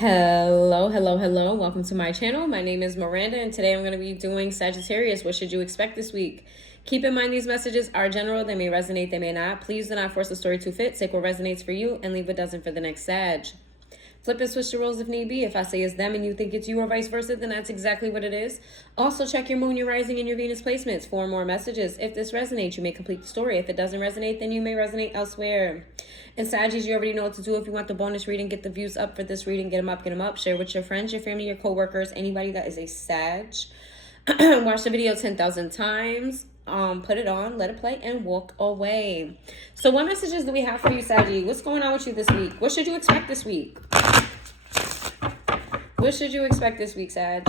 Hello. Welcome to my channel. My name is Miranda, and today I'm going to be doing Sagittarius. What should you expect this week? Keep in mind these messages are general. They may resonate, they may not. Please do not force the story to fit. Take what resonates for you and leave what doesn't for the next Sag. Flip and switch the roles if need be. If I say it's them and you think it's you or vice versa, then that's exactly what it is. Also, check your moon, your rising, and your Venus placements for more messages. If this resonates, you may complete the story. If it doesn't resonate, then you may resonate elsewhere. And Saggies, you already know what to do. If you want the bonus reading, get the views up for this reading. Get them up. Share with your friends, your family, your co-workers, anybody that is a Sag. Watch the video 10,000 times. Put it on, let it play, and walk away. So what messages do we have for you, Saggy? What's going on with you this week? What should you expect this week? What should you expect this week, Sag?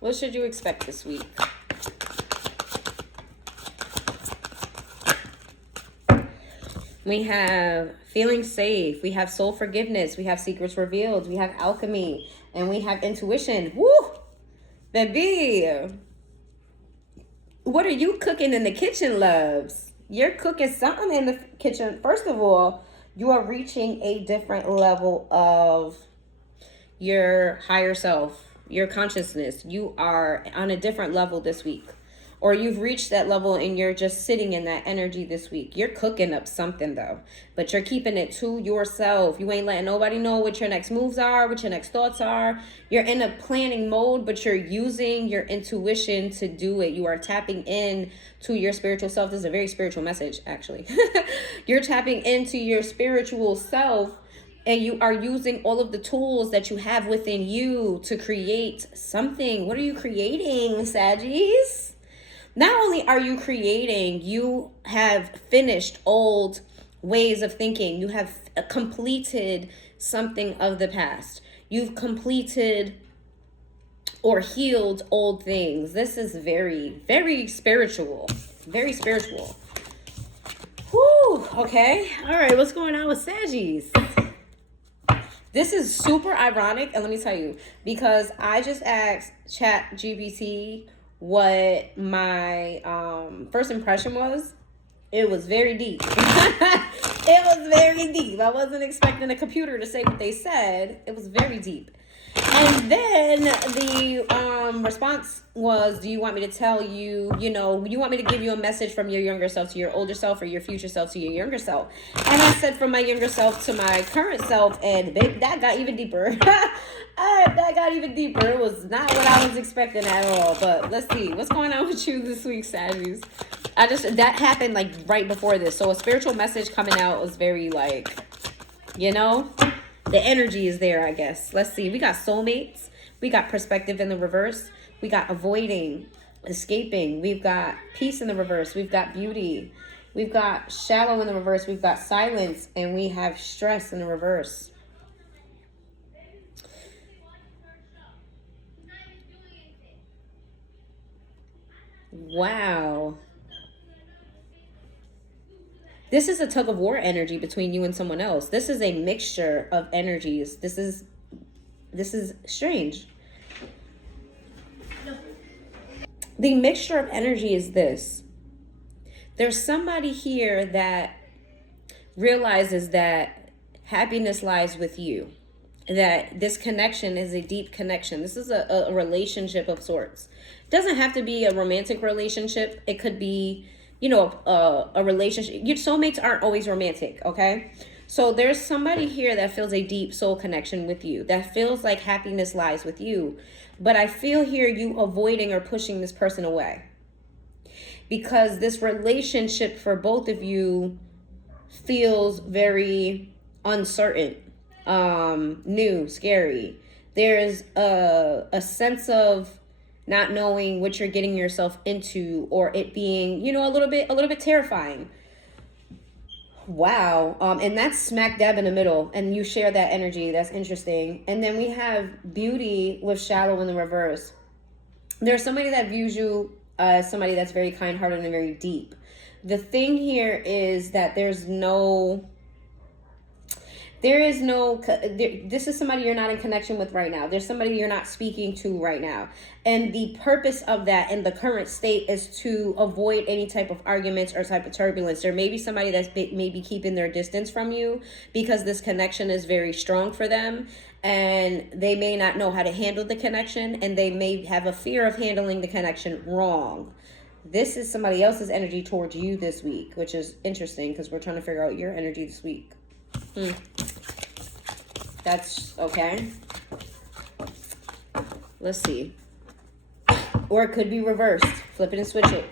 What should you expect this week? We have feeling safe. We have soul forgiveness. We have secrets revealed. We have alchemy. And we have intuition. Woo! Baby! What are you cooking in the kitchen, loves? You're cooking something in the kitchen. First of all, you are reaching a different level of your higher self, your consciousness. You are on a different level this week. Or you've reached that level and you're just sitting in that energy this week. You're cooking up something though, but you're keeping it to yourself. You ain't letting nobody know what your next moves are, what your next thoughts are. You're in a planning mode, but you're using your intuition to do it. You are tapping in to your spiritual self. This is a very spiritual message, actually. You're tapping into your spiritual self, and you are using all of the tools that you have within you to create something. What are you creating, Saggies? Not only are you creating, you have finished old ways of thinking. You have completed something of the past. You've completed or healed old things. This is very, very spiritual. Very spiritual. Whew, okay. All right, what's going on with Saggies? This is super ironic, and let me tell you, because I just asked ChatGPT what my first impression was. It was very deep. It was very deep. I wasn't expecting a computer to say what they said. It was very deep. And then the response was, do you want me to tell you, you want me to give you a message from your younger self to your older self, or your future self to your younger self? And I said from my younger self to my current self, and that got even deeper. That got even deeper. It was not what I was expecting at all. But let's see. What's going on with you this week, Saggies? That happened like right before this. So a spiritual message coming out was very like, the energy is there, I guess. Let's see. We got soulmates. We got perspective in the reverse. We got avoiding, escaping. We've got peace in the reverse. We've got beauty. We've got shallow in the reverse. We've got silence. And we have stress in the reverse. Wow. This is a tug of war energy between you and someone else. This is a mixture of energies. This is strange. The mixture of energy is this. There's somebody here that realizes that happiness lies with you. That this connection is a deep connection. This is a relationship of sorts. It doesn't have to be a romantic relationship. It could be, a relationship. Your soulmates aren't always romantic, okay? So there's somebody here that feels a deep soul connection with you, that feels like happiness lies with you. But I feel here you avoiding or pushing this person away, because this relationship for both of you feels very uncertain, new, scary. There's a sense of not knowing what you're getting yourself into, or it being, a little bit terrifying. Wow. And that's smack dab in the middle, and you share that energy. That's interesting. And then we have beauty with shallow in the reverse. There's somebody that views you as somebody that's very kind-hearted and very deep. The thing here is that there's no There is no, this is somebody you're not in connection with right now. There's somebody you're not speaking to right now. And the purpose of that in the current state is to avoid any type of arguments or type of turbulence. There may be somebody that's maybe keeping their distance from you because this connection is very strong for them. And they may not know how to handle the connection, and they may have a fear of handling the connection wrong. This is somebody else's energy towards you this week, which is interesting because we're trying to figure out your energy this week. That's okay. Let's see. Or it could be reversed. Flip it and switch it.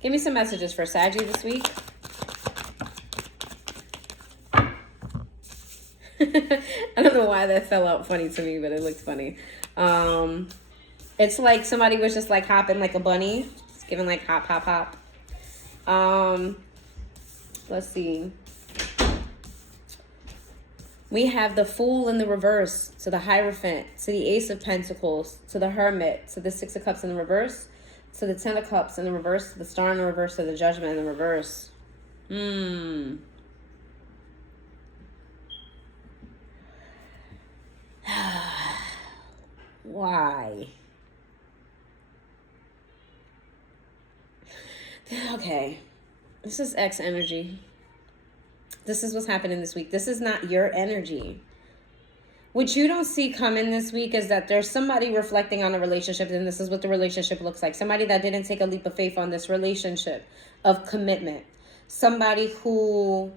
Give me some messages for Saggy this week. I don't know why that fell out funny to me, but it looked funny. It's like somebody was just like hopping like a bunny. It's giving like hop, hop, hop. Let's see. We have the Fool in the reverse, to the Hierophant, to the Ace of Pentacles, to the Hermit, to the Six of Cups in the reverse, to the Ten of Cups in the reverse, to the Star in the reverse, to the Judgment in the reverse. Why? Okay. This is X energy. This is what's happening this week. This is not your energy. What you don't see coming this week is that there's somebody reflecting on a relationship, and this is what the relationship looks like. Somebody that didn't take a leap of faith on this relationship of commitment. Somebody who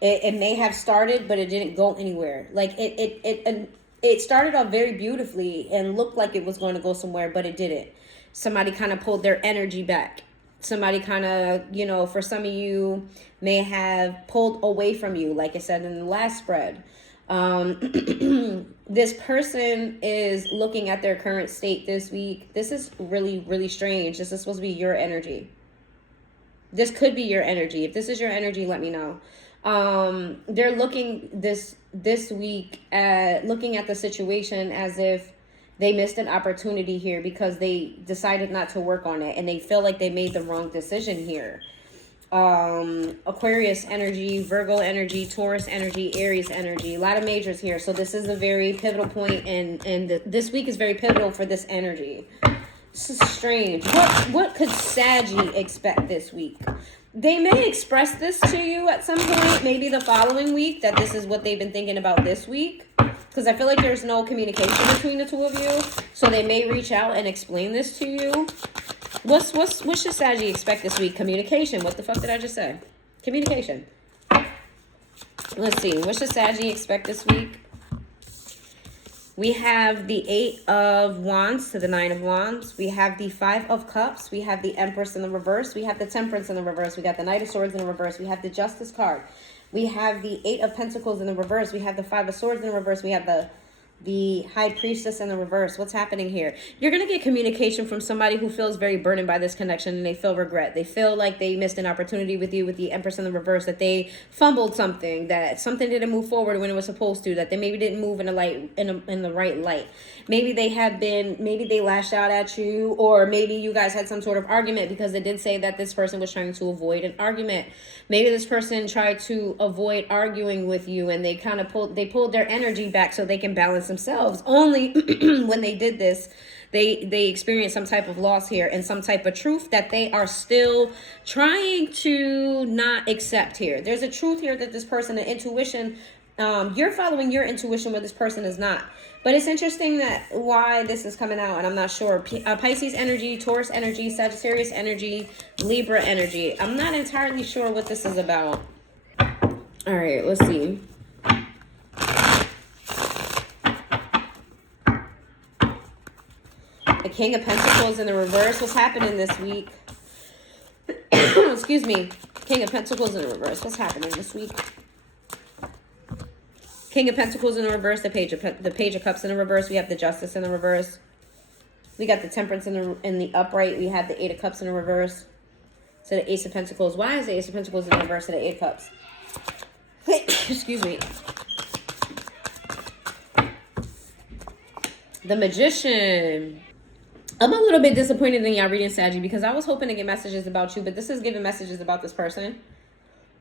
it may have started, but it didn't go anywhere. Like it started off very beautifully and looked like it was going to go somewhere, but it didn't. Somebody kind of pulled their energy back. Somebody kind of, for some of you may have pulled away from you, like I said in the last spread. This person is looking at their current state this week. This is really, really strange. This is supposed to be your energy. This could be your energy. If this is your energy, let me know. They're looking this week at looking at the situation as if they missed an opportunity here because they decided not to work on it and they feel like they made the wrong decision here. Aquarius energy, Virgo energy, Taurus energy, Aries energy, a lot of majors here. So this is a very pivotal point, and this week is very pivotal for this energy. This is strange. What could Saggy expect this week? They may express this to you at some point, maybe the following week, that this is what they've been thinking about this week. Because I feel like there's no communication between the two of you. So they may reach out and explain this to you. What should Saggy expect this week? Communication. What the fuck did I just say? Communication. Let's see. What should Saggy expect this week? We have the 8 of Wands to the 9 of Wands. We have the 5 of Cups. We have the Empress in the reverse. We have the Temperance in the reverse. We got the Knight of Swords in the reverse. We have the Justice card. We have the 8 of Pentacles in the reverse. We have the 5 of Swords in the reverse. We have the High Priestess in the reverse. What's happening here? You're going to get communication from somebody who feels very burdened by this connection, and they feel regret. They feel like they missed an opportunity with you with the Empress in the reverse, that they fumbled something, that something didn't move forward when it was supposed to, that they maybe didn't move in the right light. Maybe they lashed out at you, or maybe you guys had some sort of argument, because they did say that this person was trying to avoid an argument. Maybe this person tried to avoid arguing with you, and they kind of pulled their energy back so they can balance themselves. Only when they did this, they experienced some type of loss here and some type of truth that they are still trying to not accept here. There's a truth here that this person, an intuition, you're following your intuition where this person is not. But it's interesting that why this is coming out, and I'm not sure. Pisces energy, Taurus energy, Sagittarius energy, Libra energy. I'm not entirely sure what this is about. All right, let's see. The King of Pentacles in the reverse. What's happening this week? Excuse me. King of Pentacles in the reverse. What's happening this week? King of Pentacles in the reverse. The Page of Cups in the reverse. We have the Justice in the reverse. We got the Temperance in the upright. We have the 8 of Cups in the reverse. So the Ace of Pentacles. Why is the Ace of Pentacles in the reverse to the 8 of Cups? Excuse me. The Magician. I'm a little bit disappointed in y'all reading, Saggy, because I was hoping to get messages about you, but this is giving messages about this person.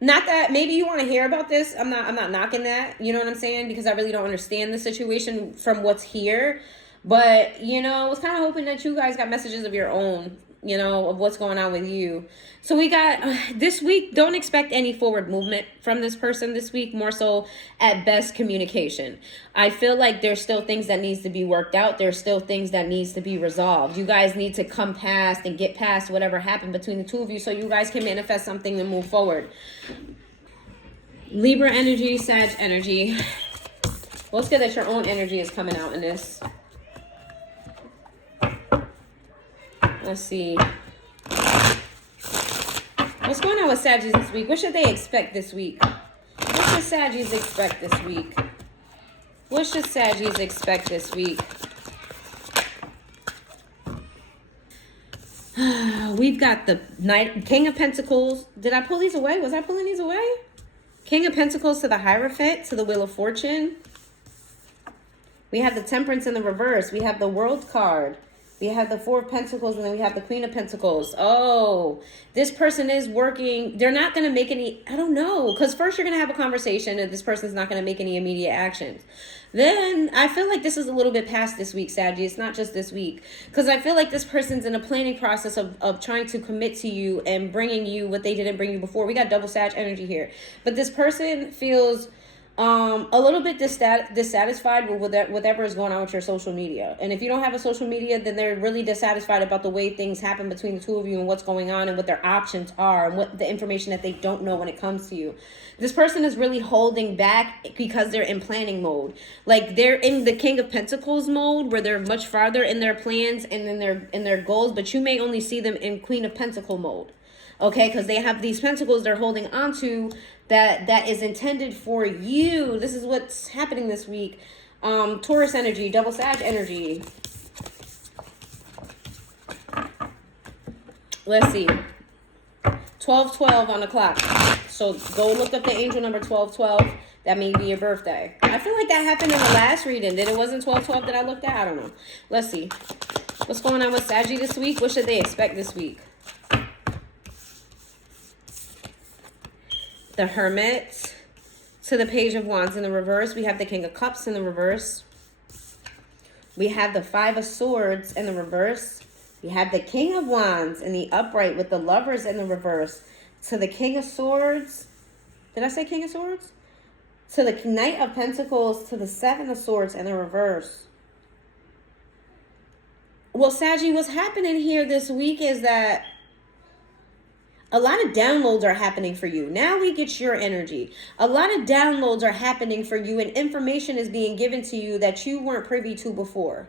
Not that maybe you want to hear about this. I'm not knocking that. You know what I'm saying? Because I really don't understand the situation from what's here. But, I was kind of hoping that you guys got messages of your own, of what's going on with you. So we got this week, don't expect any forward movement from this person this week, more so at best communication. I feel like there's still things that needs to be worked out. There's still things that needs to be resolved. You guys need to come past and get past whatever happened between the two of you so you guys can manifest something and move forward. Libra energy, Sag energy. Well, it's good that your own energy is coming out in this. Let's see. What's going on with Saggies this week? What should they expect this week? What should Saggies expect this week? What should Saggies expect this week? We've got the King of Pentacles. Did I pull these away? Was I pulling these away? King of Pentacles to the Hierophant, to the Wheel of Fortune. We have the Temperance in the reverse. We have the World card. We have the Four of Pentacles, and then we have the Queen of Pentacles. Oh, this person is working. They're not going to make any, I don't know. Because first you're going to have a conversation and this person's not going to make any immediate actions. Then I feel like this is a little bit past this week, Saggy. It's not just this week. Because I feel like this person's in a planning process of trying to commit to you and bringing you what they didn't bring you before. We got double Sag energy here. But this person feels a little bit dissatisfied with whatever is going on with your social media. And if you don't have a social media, then they're really dissatisfied about the way things happen between the two of you and what's going on and what their options are and what the information that they don't know when it comes to you. This person is really holding back because they're in planning mode. Like they're in the King of Pentacles mode where they're much farther in their plans and in their goals, but you may only see them in Queen of Pentacle mode. Okay, because they have these pentacles they're holding onto that is intended for you. This is what's happening this week. Taurus energy, double Sag energy. Let's see. 1212 on the clock. So go look up the angel number 1212. That may be your birthday. I feel like that happened in the last reading. It wasn't 1212 that I looked at? I don't know. Let's see. What's going on with Saggy this week? What should they expect this week? The Hermit to the Page of Wands in the reverse. We have the King of Cups in the reverse. We have the Five of Swords in the reverse. We have the King of Wands in the upright with the Lovers in the reverse. To the King of Swords. Did I say King of Swords? To the Knight of Pentacles, to the Seven of Swords in the reverse. Well, Saggy, what's happening here this week is that a lot of downloads are happening for you. Now we get your energy. A lot of downloads are happening for you and information is being given to you that you weren't privy to before.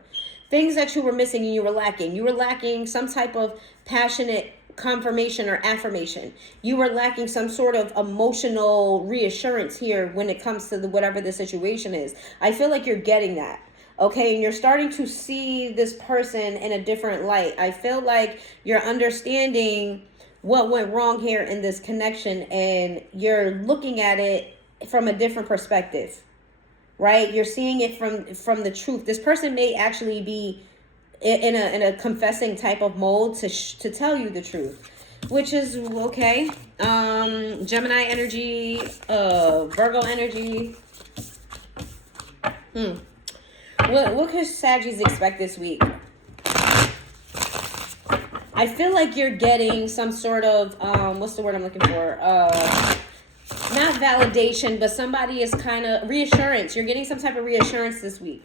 Things that you were missing and you were lacking. You were lacking some type of passionate confirmation or affirmation. You were lacking some sort of emotional reassurance here when it comes to whatever the situation is. I feel like you're getting that. Okay, and you're starting to see this person in a different light. I feel like you're understanding what went wrong here in this connection and you're looking at it from a different perspective, right? You're seeing it from the truth. This person may actually be in a confessing type of mode to tell you the truth, which is okay. Gemini energy, Virgo energy. What could Saggies expect this week? I feel like you're getting some sort of, what's the word I'm looking for? Not validation, but somebody is kind of reassurance. You're getting some type of reassurance this week.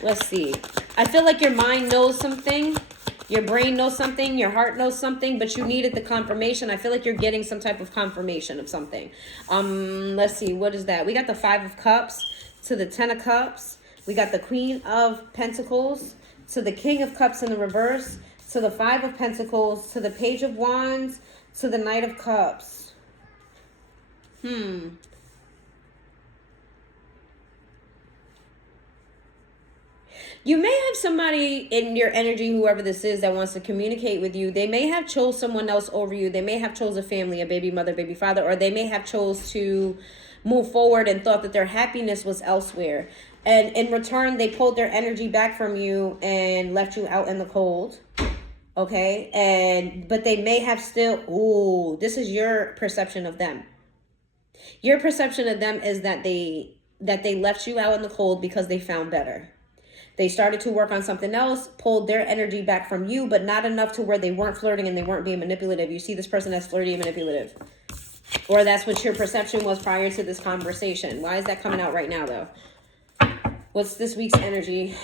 Let's see. I feel like your mind knows something. Your brain knows something. Your heart knows something, but you needed the confirmation. I feel like you're getting some type of confirmation of something. Let's see. What is that? We got the Five of Cups to the Ten of Cups. We got the Queen of Pentacles to the King of Cups in the reverse, to the Five of Pentacles, to the Page of Wands, to the Knight of Cups. You may have somebody in your energy, whoever this is, that wants to communicate with you. They may have chose someone else over you. They may have chose a family, a baby mother, baby father, or they may have chose to move forward and thought that their happiness was elsewhere. And in return, they pulled their energy back from you and left you out in the cold. Okay. But they may have still, ooh, this is your perception of them. Your perception of them is that they left you out in the cold because they found better. They started to work on something else, pulled their energy back from you, but not enough to where they weren't flirting and they weren't being manipulative. You see this person as flirty and manipulative. Or that's what your perception was prior to this conversation. Why is that coming out right now, though? What's this week's energy?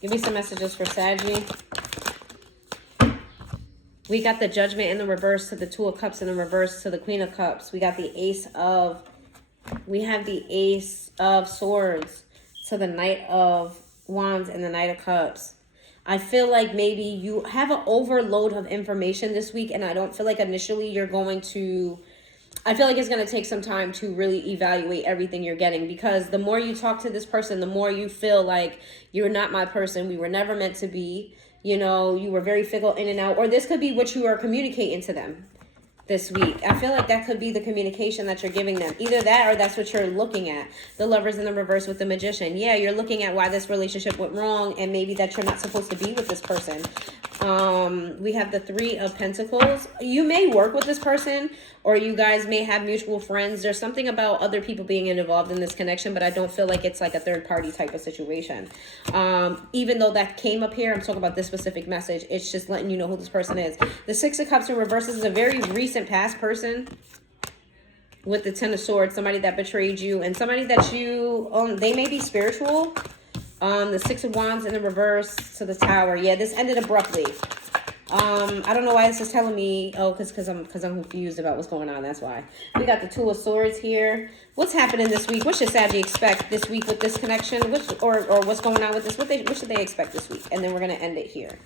Give me some messages for Saggy. We got the Judgment in the reverse to the Two of Cups in the reverse to the Queen of Cups. We got the we have the Ace of Swords to the Knight of Wands and the Knight of Cups. I feel like maybe you have an overload of information this week, and I don't feel like initially you're going to... I feel like it's going to take some time to really evaluate everything you're getting, because the more you talk to this person, the more you feel like you're not my person. We were never meant to be. You know, you were very fickle in and out. Or this could be what you are communicating to them this week. I feel like that could be the communication that you're giving them. Either that or that's what you're looking at. The Lovers in the reverse with the Magician. Yeah, you're looking at why this relationship went wrong and maybe that you're not supposed to be with this person. We have the Three of Pentacles. You may work with this person, or you guys may have mutual friends. There's something about other people being involved in this connection, but I don't feel like it's like a third party type of situation. Even though that came up here, I'm talking about this specific message. It's just letting you know who this person is. The Six of Cups in reverse is a very recent past person with the Ten of Swords. Somebody that betrayed you and somebody that you, they may be spiritual. The Six of Wands in the reverse to the Tower. Yeah, this ended abruptly. I don't know why this is telling me. Oh, because I'm confused about what's going on. That's why. We got the Two of Swords here. What's happening this week? What should Saggy expect this week with this connection? Or what's going on with this? What should they expect this week? And then we're gonna end it here.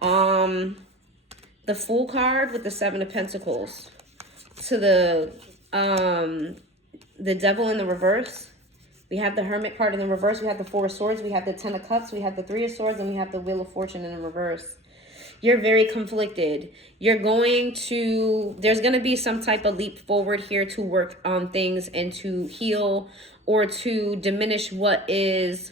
The Fool card with the Seven of Pentacles to the Devil in the reverse. We have the Hermit card in the reverse. We have the Four of Swords. We have the Ten of Cups. We have the Three of Swords. And we have the Wheel of Fortune in the reverse. You're very conflicted. There's going to be some type of leap forward here to work on things and to heal or to diminish what is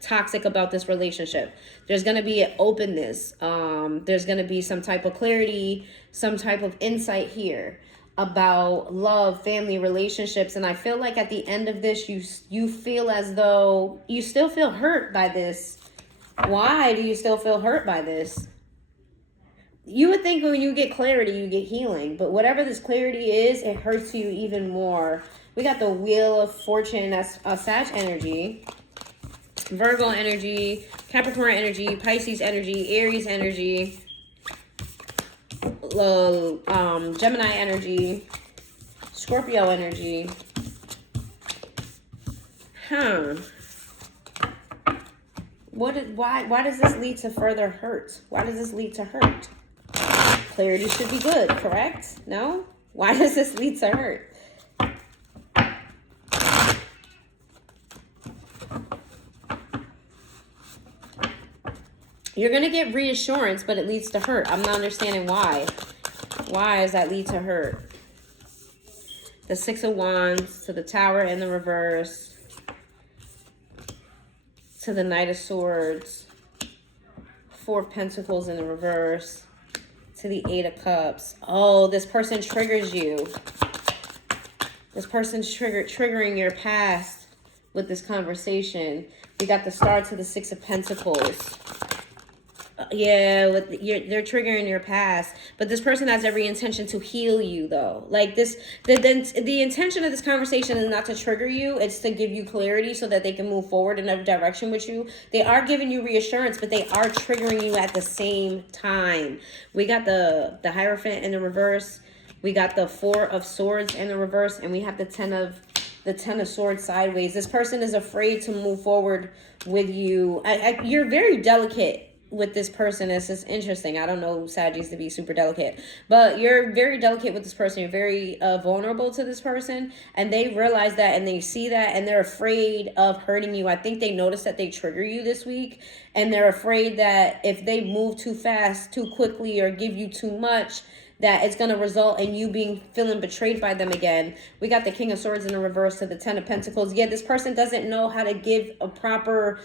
toxic about this relationship. There's going to be an openness. There's going to be some type of clarity, some type of insight here about love, family, relationships. And I feel like at the end of this, you feel as though you still feel hurt by this. Why do you still feel hurt by this? You would think when you get clarity, you get healing. But whatever this clarity is, it hurts you even more. We got the Wheel of Fortune. That's Sag energy, Virgo energy, Capricorn energy, Pisces energy, Aries energy, Gemini energy, Scorpio energy. Why does this lead to further hurt? Why does this lead to hurt? Clarity should be good, correct? No? Why does this lead to hurt? You're going to get reassurance, but it leads to hurt. I'm not understanding why. Why does that lead to hurt? The Six of Wands to the Tower in the reverse. To the Knight of Swords. Four of Pentacles in the reverse. To the Eight of Cups. Oh, this person triggers you. This person's triggering your past with this conversation. We got the Star to the Six of Pentacles. Yeah, they're triggering your past, but this person has every intention to heal you, though. Like this, the intention of this conversation is not to trigger you; it's to give you clarity so that they can move forward in a direction with you. They are giving you reassurance, but they are triggering you at the same time. We got the Hierophant in the reverse. We got the Four of Swords in the reverse, and we have the Ten of Swords sideways. This person is afraid to move forward with you. You're very delicate. with this person is just interesting. I don't know Saggies to be super delicate, but you're very delicate with this person. You're very vulnerable to this person, and they realize that and they see that and they're afraid of hurting you. I think they notice that they trigger you this week, and they're afraid that if they move too fast, too quickly, or give you too much, that it's going to result in you feeling betrayed by them again. We got the King of Swords in the reverse to the Ten of Pentacles. Yeah, this person doesn't know how to give a proper...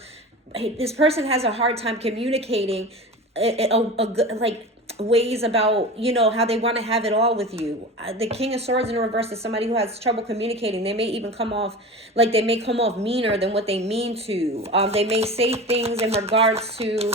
This person has a hard time communicating like ways about, you know, how they want to have it all with you. The King of Swords in the reverse is somebody who has trouble communicating. They may even come off like they may come off meaner than what they mean to. They may say things in regards to...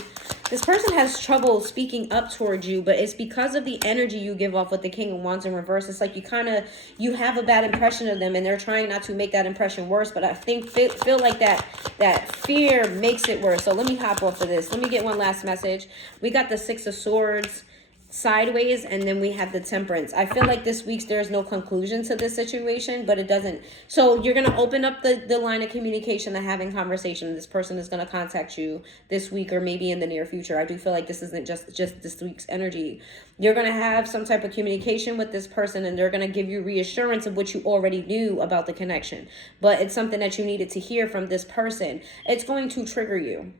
This person has trouble speaking up towards you, but it's because of the energy you give off with the King of Wands in reverse. It's like you have a bad impression of them, and they're trying not to make that impression worse. But I think feel like that fear makes it worse. So let me hop off of this. Let me get one last message. We got the Six of Swords sideways, and then we have the Temperance. I feel like this week there's no conclusion to this situation, but it doesn't. So you're going to open up the line of communication and having conversation. This person is going to contact you this week or maybe in the near future. I do feel like this isn't just this week's energy. You're going to have some type of communication with this person, and they're going to give you reassurance of what you already knew about the connection, but it's something that you needed to hear from this person. It's going to trigger you.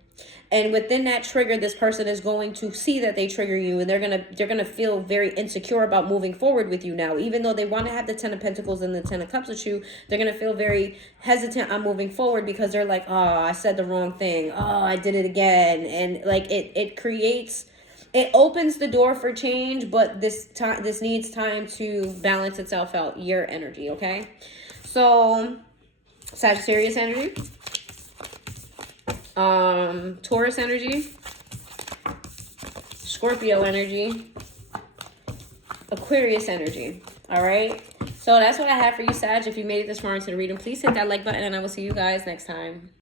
And within that trigger, this person is going to see that they trigger you, and they're gonna feel very insecure about moving forward with you now. Even though they want to have the Ten of Pentacles and the Ten of Cups with you, they're gonna feel very hesitant on moving forward because they're like, oh, I said the wrong thing. Oh, I did it again. And like it opens the door for change, but this needs time to balance itself out. Your energy, okay? So Sagittarius energy. Taurus energy, Scorpio energy, Aquarius energy. All right. So that's what I have for you, Sag. If you made it this far into the reading, please hit that like button, and I will see you guys next time.